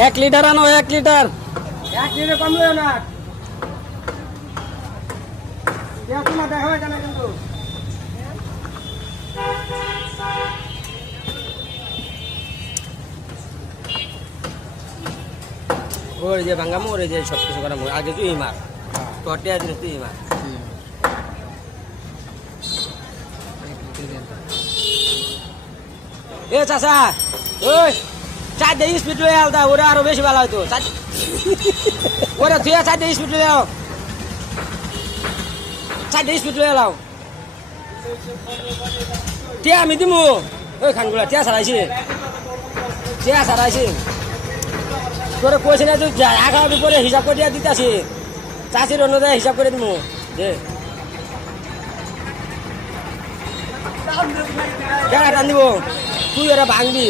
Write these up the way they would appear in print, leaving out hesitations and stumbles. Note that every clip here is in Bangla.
1 লিটার আনো 1 লিটার। 1 লিটার কম লইও না। তোমার দেখা হয় না কিন্তু। ওই যে ভাঙ্গা মোড়ে যে সব কিছু করা আগে তুই মার তোরটে আছে তুই মার এ চাচা ওই চারটে স্পিড লয়ে আলতা ওরা আরো বেশি ভালো হয়তো ওরা তুই চারটে স্পিড লয়ে আও চারটে স্পিড লয়ে আও টিয়া আমি দিমু ওই খানগুলা টিয়া সারাইছি তোরে কইছি না তুই আগামী পরে হিসাব করে দিতেছি চাষির অনুযায়ী হিসাব করে দিব যে টান দিব তুই ওরা ভাঙবি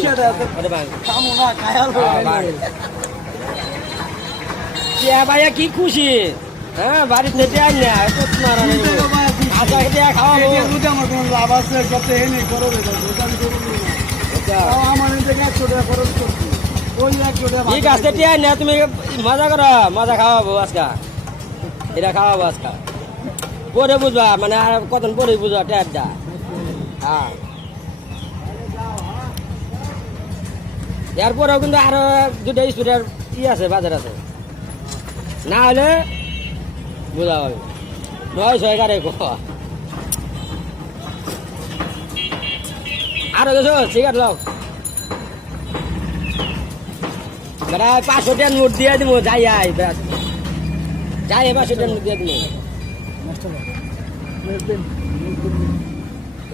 ভাইয়া কি খুশি হ্যাঁ বাড়িতে খাওয়াবো লাভ আছে ঠিক আছে টিয়া না তুমি মজা করো মজা খাওয়াবো আজকা এটা খাওয়াবো আজকা পরে বুঝবা মানে আর কতক্ষণ পরে বুঝবা ট্যাপটা হ্যাঁ এরপরেও কিন্তু আরো দুটো স্পিডের আছে বাজার আছে না হলে বুঝা হবে 911 আরো গেছো সিগারেট লাও বেড়া 500 টাকা নোট দিয়ে দিব যাই যাই 500 টাকা নোট দিয়ে দিব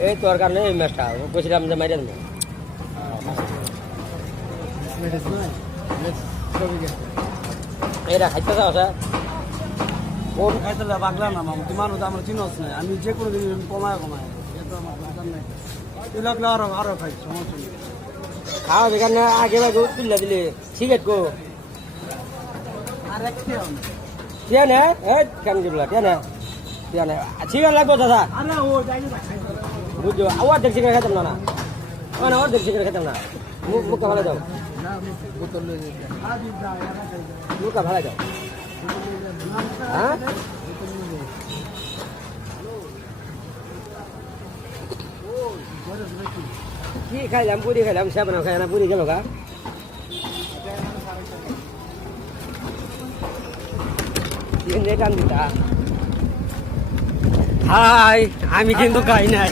এই তোর কারণে এই ম্যাচটা বলছিলাম যে মাইরে দেবো এরা খাইতে চাও স্যার কোন খাইতে বাগলা না মামা তোমার আমার চিনস নাই আমি যে কোনো দিন কমায় এত আমার দরকার নাই এই লাগলে আরো খাই সমস্যা নেই খাওয়া বেকার আগে ভাগে তুললে দিলে সিগারেট কো আর একটা টিয়া না কেন দিবলা টিয়া না সিগারেট লাগবো দাদা আরে ও যাই না বুঝছো আবার দেখ সিগারেট খেতাম না মানে ওর দেখ সিগারেট খেতাম না মুখটা ভালো যাও না বোতল লই যাই মুখটা ভালো যাও হ্যাঁ কি খাইলাম পুরি খাইলাম সাবানা খাই না পুরি গেল গা হাই আমি কিন্তু খাই নাই